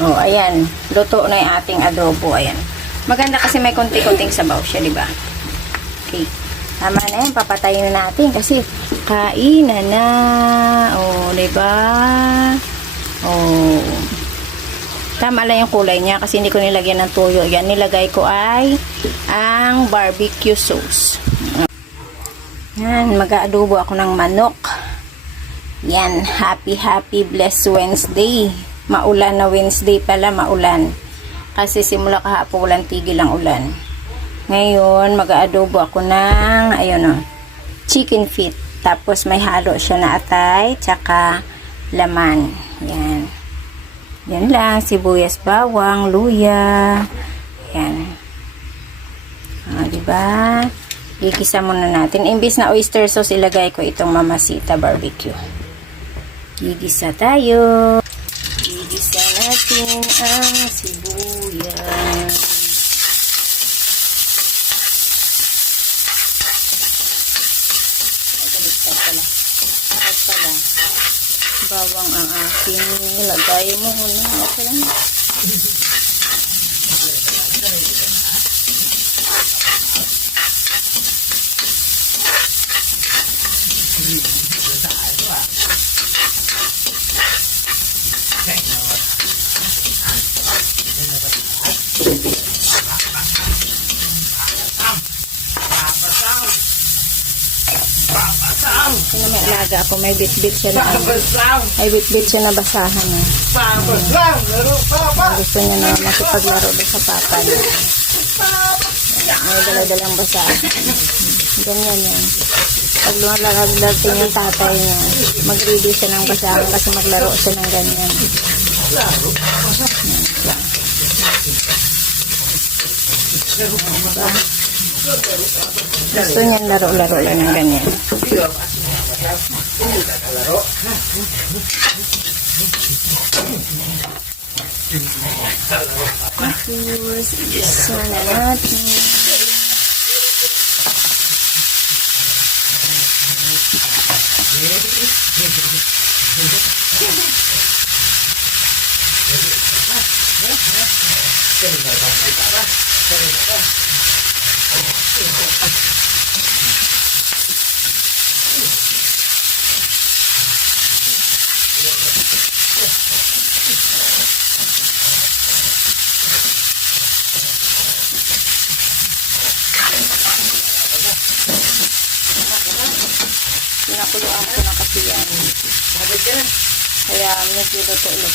Oh, ayan. Luto na yung ating adobo. Ayan. Maganda kasi may konti-konting sabaw siya, di ba? Okay. Tama na yan. Papatayin na natin kasi kainan na. Oh, di ba? Oh. Tama lang yung kulay niya kasi hindi ko nilagyan ng toyo. Yan, nilagay ko ay ang barbecue sauce. Yan, mag-aadobo ako ng manok. Yan, happy blessed Wednesday. Maulan na Wednesday pala, maulan. Kasi simula kahapon walang tigil ang ulan. Ngayon, mag-aadobo ako ng, ayun o, chicken feet. Tapos may halo siya na atay, tsaka laman. Yan. Yan lang, sibuyas, bawang, luya. Yan. Diba? Gigisa muna natin. Imbis na oyster sauce, ilagay ko itong Mamacita barbecue. Gigisa tayo. Gigisa natin ang sibuyas. At pala. Bawang ang aking nilagay mo muna. Okay lang. Kung may alaga ako, may bit-bit siya na basahan na. Gusto niya na makipaglaro doon sa papa niya. May dala-dalang basahan. Ganyan yan. Pag lumalagdating yung tatay niya, mag-ready siya ng basahan kasi maglaro siya ng ganyan. Gusto niya laro-laro lang ng ganyan. Tapos, isa na natin. Pinakuluan ko na kasi yan. Kaya medyo luto-luto.